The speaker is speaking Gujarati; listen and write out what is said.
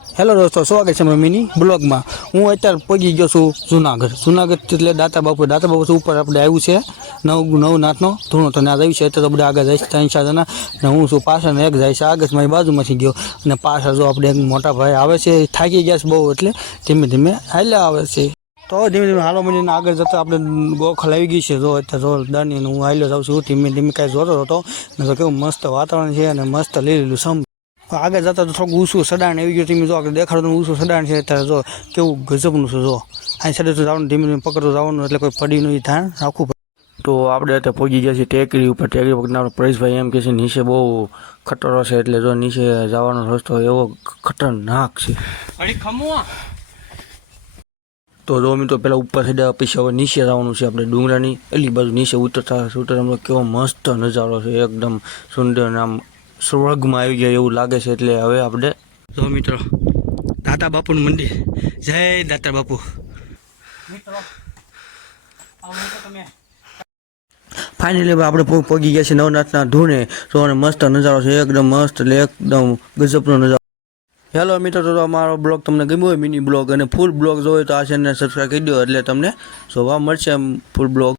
હેલો દોસ્તો, સ્વાગત છે મિની બ્લોગમાં। હું અત્યારે પહોંચી ગયો છું જુનાગઢ એટલે દાતા બાપુ ઉપર આપણે આવ્યું છે નવનાથનો ધૂણો તો ના આવ્યું છે એટલે આપણે આગળ જઈશ 3-4 જણા ને હું છું પાછળ એક જાય છે આગળ મારી બાજુમાંથી ગયો અને પાછળ જો આપણે એક મોટા ભાઈ આવે છે થાકી ગયા છે બહુ એટલે ધીમે ધીમે હાલ્યા આવે છે। તો ધીમે ધીમે હાલો મળીને આગળ જતા આપણે ગોખલ આવી ગઈ છે જો અત્યારે જોરદારની હું હાલ્યો જાઉં છું ધીમે ધીમે કાંઈ જોતો હતો ને તો કેવું મસ્ત વાતાવરણ છે અને મસ્ત લીલું સમ આગળ જતા તો થોડુંક ઊંચું સડાણ આવી ગયું તમે જો આગળ દેખાડતું ઊંચું સડાણ છે અત્યારે જો કેવું ગજબનું છે જો અહીં સાઈડ તો જવાનું ધીમે ધીમે પકડતું જવાનું એટલે કોઈ પડી નહીં ધ્યાન રાખવું પડે। તો આપણે અત્યારે પહોંચી ગયા છીએ ટેકરી ઉપર આપણે પરેશભાઈ એમ કહે છે નીચે બહુ ખતરો છે એટલે જો નીચે જવાનો રસ્તો એવો ખતરનાક છે। તો 2 મિનિટ પહેલાં ઉપર ચડ્યા પછી હવે નીચે જવાનું છે આપણે ડુંગરાની એટલી બાજુ નીચે ઉતરતા કેવો મસ્ત નજારો છે એકદમ સુંદર આમ સ્વર્ગમાં આવી ગયા એવું લાગે છે એટલે હવે આપણે જો મિત્રો દાતા બાપુનું મંદિર જય દાતા બાપુ ફાઇનલી આપણે પહોંચી ગયા છે નવનાથના ધૂણે તો મસ્ત નજારો છે એકદમ મસ્ત એટલે એકદમ ગજબનો નજારો। હેલો મિત્રો, તો અમારો બ્લોગ તમને ગમ્યો હોય મિની બ્લોગ અને ફૂલ બ્લોગ જોવો તો આ ચેનલને સબસ્ક્રાઈબ કરી દો એટલે તમને જોવા મળશે ફૂલ બ્લોગ।